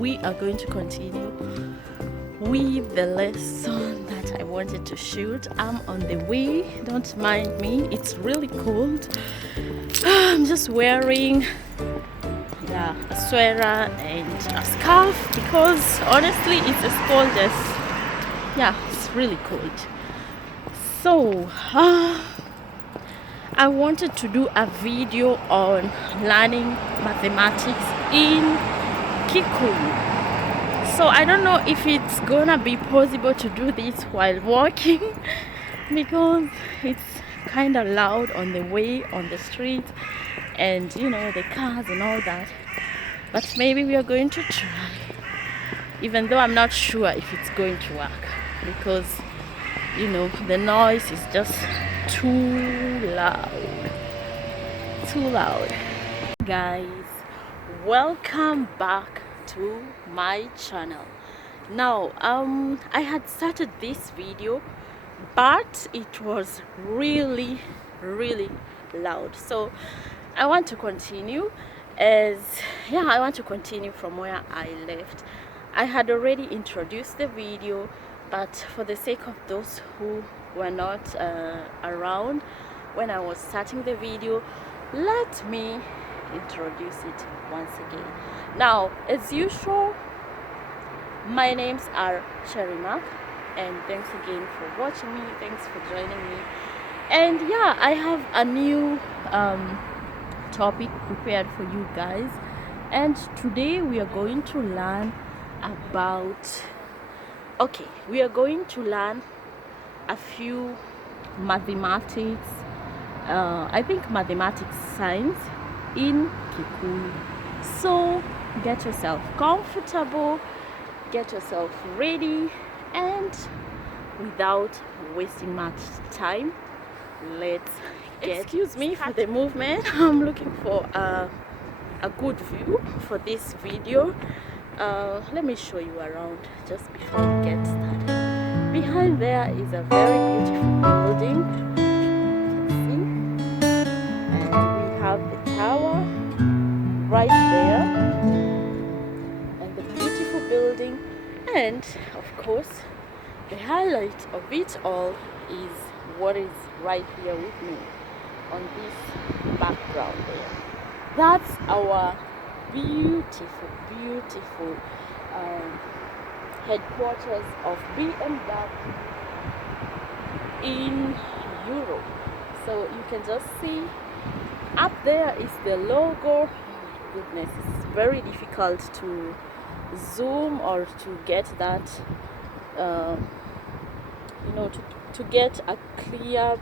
we are going to continue with the lesson that I wanted to shoot. I'm on the way, don't mind me, it's really cold. I'm just wearing a sweater and a scarf because honestly it's as cold as, it's really cold. So I wanted to do a video on learning mathematics in Kikuyu. So I don't know if it's gonna be possible to do this while walking because it's kind of loud on the way, on the street, and the cars and all that. But maybe we are going to try, even though I'm not sure if it's going to work because the noise is just too loud. Guys, welcome back to my channel. Now I had started this video, but it was really loud, so I want to continue from where I left. I had already introduced the video, but for the sake of those who were not around when I was starting the video, let me introduce it once again. Now, as usual, my names are Sharima, and thanks again for watching me, thanks for joining me. And I have a new topic prepared for you guys, and today we are going to learn about a few mathematics, I think mathematics science in Kikuyu. So get yourself comfortable, get yourself ready, and without wasting much time, let's get Excuse me for the movement. I'm looking for a good view for this video. Let me show you around just before we get started. Behind there is a very beautiful building, you can see, and we have the tower right there and the beautiful building, and of course the highlight of it all is what is right here with me on this background there. That's our beautiful headquarters of BMW in Europe. So you can just see up there is the logo. Oh my goodness, it's very difficult to zoom or to get that to get a clear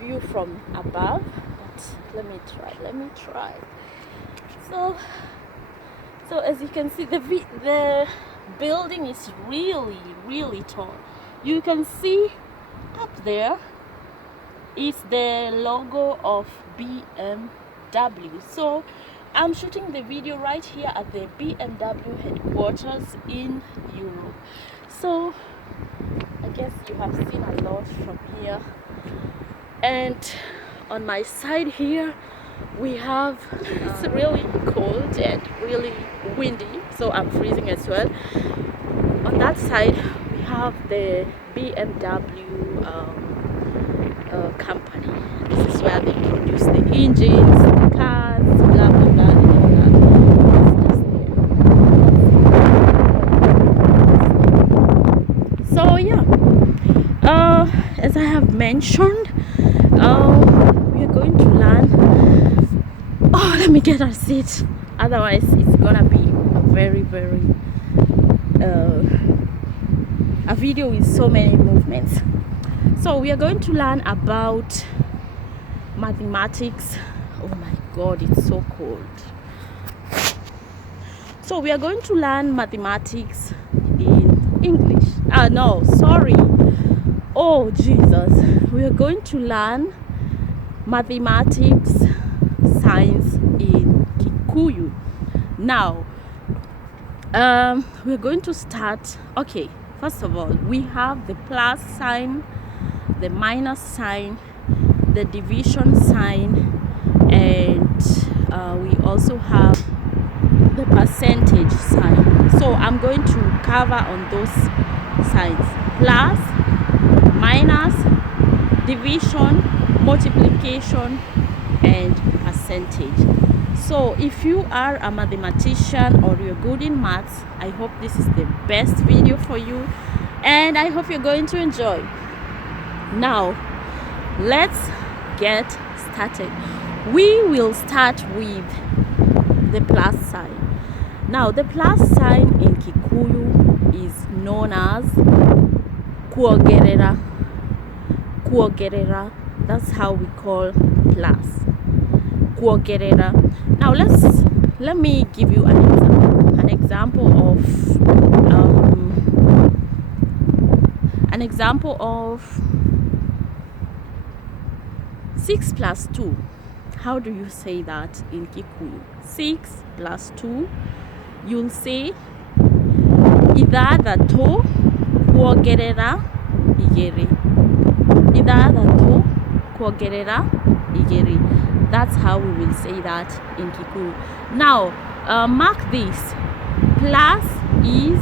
view from above, but let me try. So as you can see, the building is really tall. You can see up there is the logo of BMW. So I'm shooting the video right here at the BMW headquarters in Europe. So I guess you have seen a lot from here. And on my side here we have it's really cold and really windy, so I'm freezing as well. On that side we have the BMW company. This is where they produce the engines, the cars, blah blah blah, and all that. So as I have mentioned, we are going to learn. Let me get a seat, otherwise it's gonna be a video with so many movements. So we are going to learn about mathematics. Oh my god, it's so cold. So we are going to learn mathematics in English. No, sorry. Oh Jesus. We are going to learn mathematics science in Kikuyu. Now we're going to start. Okay, first of all, we have the plus sign, the minus sign, the division sign, and we also have the percentage sign. So I'm going to cover on those signs: plus, minus, division, multiplication, and percentage. So if you are a mathematician or you're good in maths, I hope this is the best video for you, and I hope you're going to enjoy. Now let's get started. We will start with the plus sign. Now the plus sign in Kikuyu is known as kuogerera. Kuogerera. That's how we call plus. Kuogerera. Now let me give you an example of 6 plus 2. How do you say that in Kikuyu? 6 plus 2, you'll say ithathatũ kuongerera igĩrĩ. Ithathatũ kuongerera igĩrĩ. That's how we will say that in Kikuyu. Now, mark this. Plus is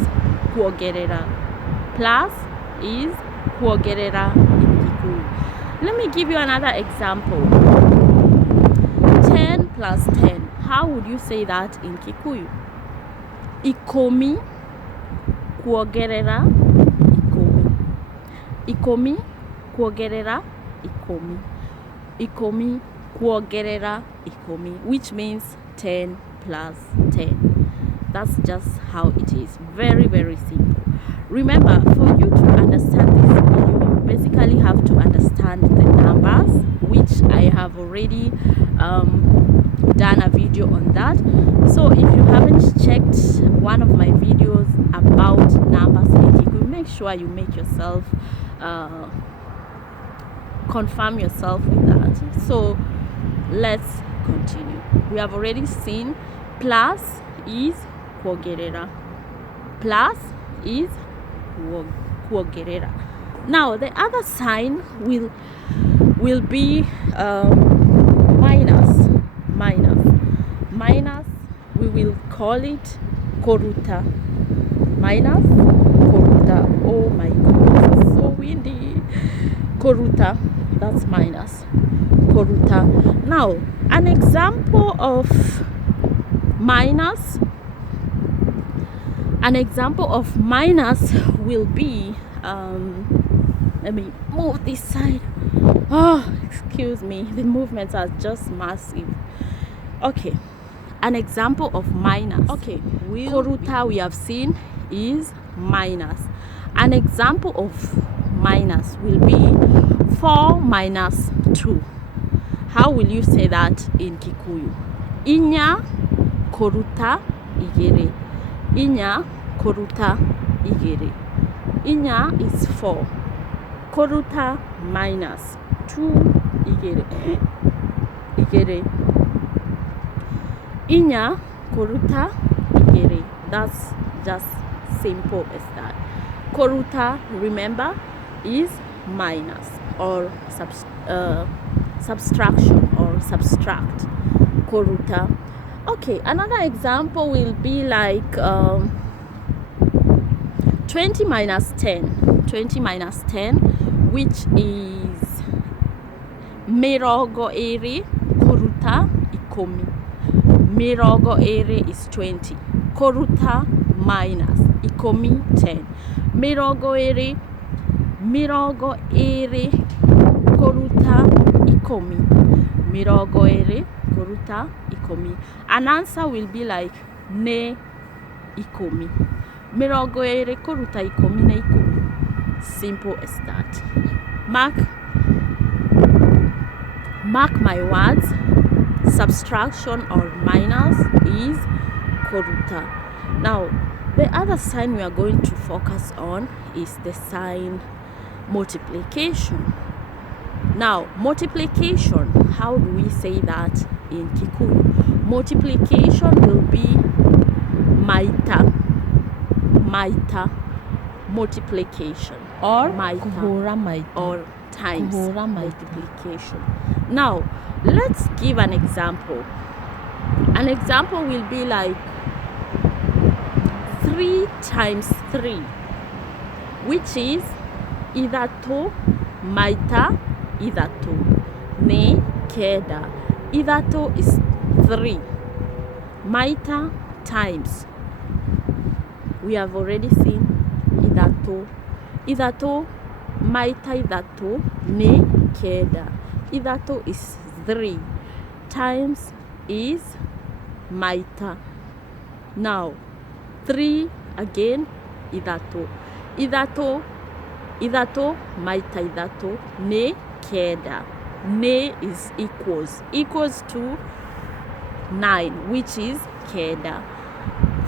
kuongerera. Plus is kuongerera in Kikuyu. Let me give you another example. 10 plus 10. How would you say that in Kikuyu? Ikomi kuongerera ikomi. Ikomi kuongerera ikomi. Ikomi kuongerera ikomi, which means 10 plus 10. That's just how it is. Very, very simple. Remember, for you to understand this video, you basically have to understand the numbers, which I have already done a video on that. So if you haven't checked one of my videos about numbers in Kikuyu, make sure you make yourself confirm yourself with that. So let's continue. We have already seen plus is kuogerera. Plus is kuogerera. Now the other sign will be minus. Minus, we will call it koruta. Minus koruta. Oh my goodness, it's so windy. Koruta, that's minus. Koruta. Now, an example of minus. An example of minus will be let me move this side. Oh, excuse me, the movements are just massive. Okay, an example of minus. Okay, koruta we have seen is minus. An example of minus will be 4 minus 2. How will you say that in Kikuyu? Inya koruta igere. Inya koruta igere. Inya is 4. Koruta minus 2 igere. Igere. Inya koruta igere. That's just simple as that. Koruta, remember, is minus or subtraction or subtract. Koruta. Okay, another example will be like 20 minus 10. 20 minus 10, which is mirongo iri koruta ikomi. Mirongo iri is 20. Koruta minus ikomi 10. Mirongo iri koruta ikomi. Mirongo iri koruta ikomi. An answer will be like ne ikomi. Mirongo iri koruta ikomi ne ikomi. Simple as that. Mark my words. Subtraction or minus is koruta. Now, the other sign we are going to focus on is the sign multiplication. Now, multiplication, how do we say that in Kikuyu? Multiplication will be maita. Maita. Multiplication. Or maita. Or times multiplication. Now, let's give an example. An example will be like 3 times 3, which is ithatũ maita ithatũ nĩ kenda. Ithatũ is 3. Maita times. We have already seen ithatũ. Ithatũ maita ithatũ nĩ kenda. Ithatũ is 3. Times is maita. Now 3 again, ithatũ. Ithatũ maita ithatũ nĩ kenda. Nĩ is equals to 9, which is kenda.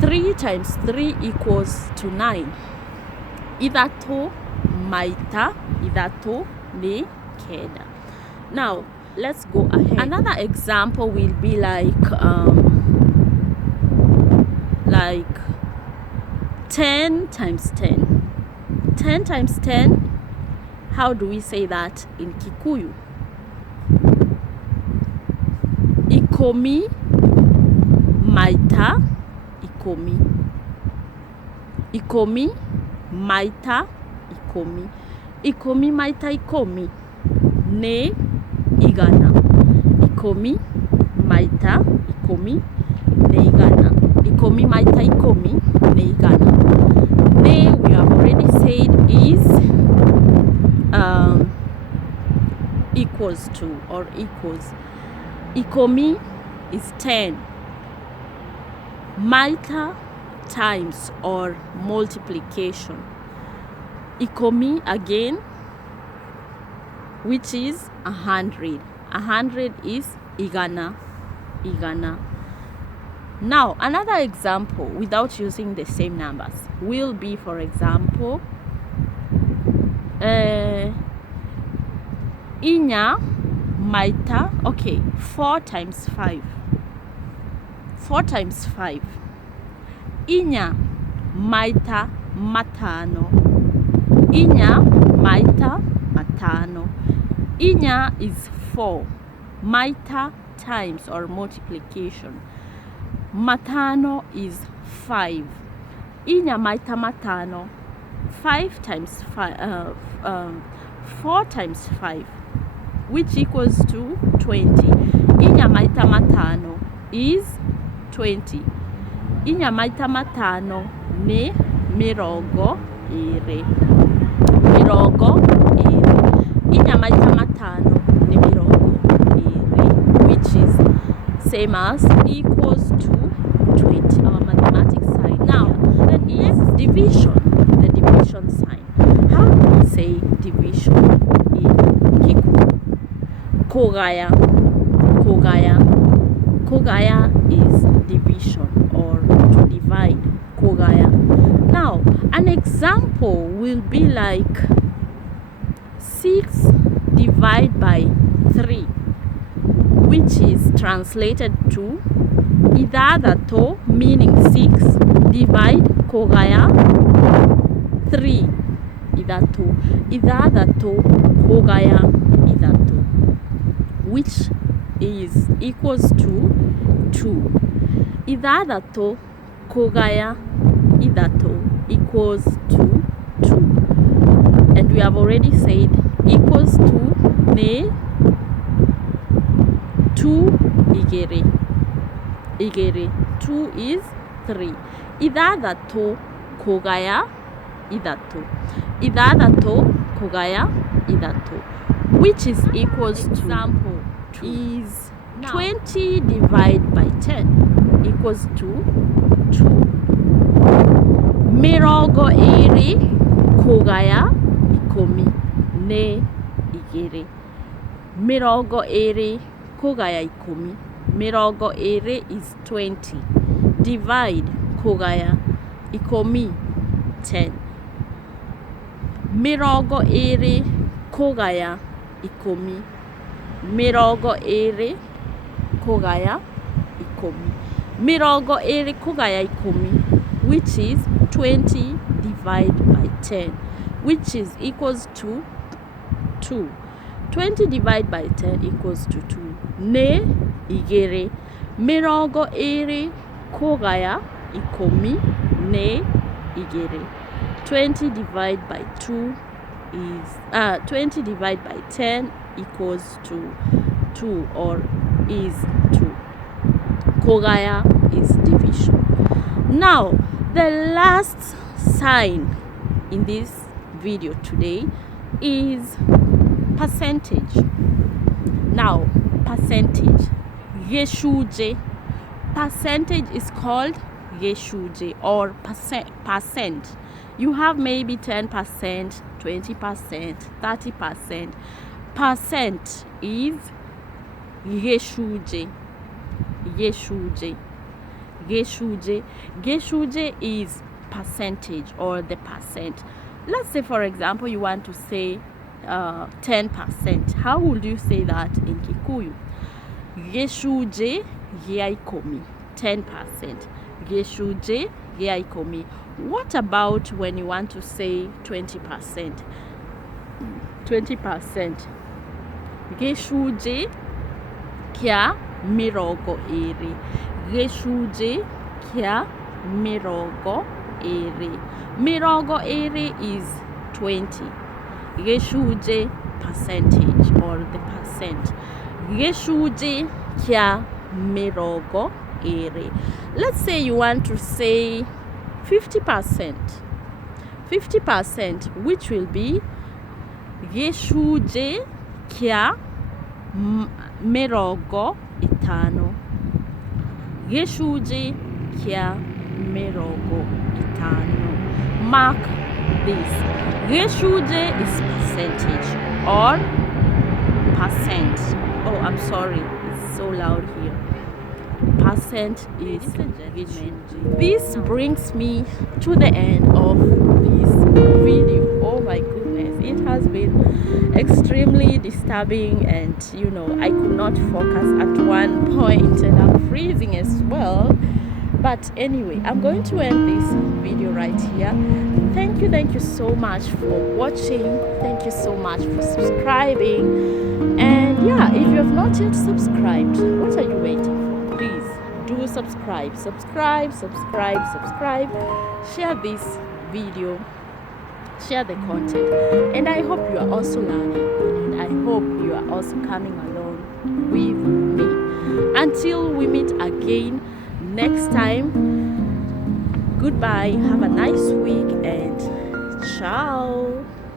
3 times 3 equals to 9. Ithatũ maita ithatũ nĩ kenda. Now let's go ahead. Another example will be like 10 times 10. 10 times 10, how do we say that in Kikuyu? Ikũmi maita ikũmi. Ikũmi maita ikũmi. Ikũmi maita ikũmi nĩ igana. Ikũmi maita ikũmi nĩ igana. Ikũmi maita ikũmi nĩ igana. Nĩ, we have already said, is equals to or equals. Ikũmi is 10. Maita times or multiplication. Ikũmi again, which is 100. 100 is igana. Now another example without using the same numbers will be, for example, inya maita, okay, 4 times 5. 4 times 5. Inya maita matano. Inya maita matano. Inya is 4. Maita times or multiplication. Matano is 5. Inya maita matano. 5 times 5. 4 times 5, which equals to 20. Inya maita matano is 20. Inya maita matano nĩ mĩrongo ĩrĩ. Mĩrongo ĩrĩ. Inya maita matano nĩ mĩrongo ĩrĩ, which is same as equals to 20, our mathematics sign. Now, then is division, the division sign. How do we say division in Kikuyu? Kũgaya. Kũgaya. Kũgaya is division or to divide. Kũgaya. Now, an example will be like 6 divided by 3, which is translated to ithathatũ, meaning 6, divide kũgaya 3. Ithatũ. Ithathatũ kũgaya ithatũ, which is equals to 2. Ithathatũ kũgaya ithatũ equals to 2. And we have already said equals to nĩ 2 igĩrĩ. Igĩrĩ. 2 is 3. Ithathatũ kũgaya ithatũ. Ithathatũ kũgaya ithatũ, which is equals to, example is 20 divided by 10 equals to 2. Mĩrongo ĩrĩ kũgaya ikũmi nĩ igĩrĩ. Mĩrongo ĩrĩ kũgaya ikũmi. Mĩrongo ĩrĩ is 20. Divide kũgaya ikũmi 10. Mĩrongo ĩrĩ kũgaya ikũmi. Mĩrongo ĩrĩ kũgaya ikũmi. Mĩrongo ĩrĩ kũgaya ikũmi, which is 20 divided by 10, which is equals to 2. 20 divided by 10 equals to 2. Nĩ igĩrĩ. Mirongo iri kugaya ikomi ne igere. 20 divided by 2 is 20 divided by 10 equals to 2 or is 2. Kugaya is division. Now, the last sign in this video today is percentage. Now, percentage. Yeshuje. Percentage is called yeshuje or percent. You have maybe 10%, 20%, 30%. Percent is yeshuje. Yeshuje. Yeshuje. Yeshuje is percentage or the percent. Let's say, for example, you want to say 10%. How would you say that in Kikuyu? Yeshuje yaikomi. 10%. Yeshuje yaikomi. What about when you want to say 20%? 20%. Yeshuje kya mirongo iri. Yeshuje kya mirongo iri. Mirongo iri is 20. Yeshuje percentage or the percent. Yeshuje kya mirongo iri. Let's say you want to say 50%. 50%, which will be yeshuje kya mirongo itano. Yeshuje kya mirongo itano. Mark this. Yeshuje is percentage or percent. Oh, I'm sorry, it's so loud here. Percent is yeshuje. This brings me to the end of this video. Oh my goodness, it has been extremely disturbing, and I could not focus at one point and I'm freezing as well. But anyway, I'm going to end this video right here. Thank you so much for watching. Thank you so much for subscribing. And yeah, if you have not yet subscribed, what are you waiting for? Please do subscribe. Share this video, share the content, and I hope you are also learning, and I hope you are also coming along with me. Until we meet again next time, goodbye, have a nice week, and ciao.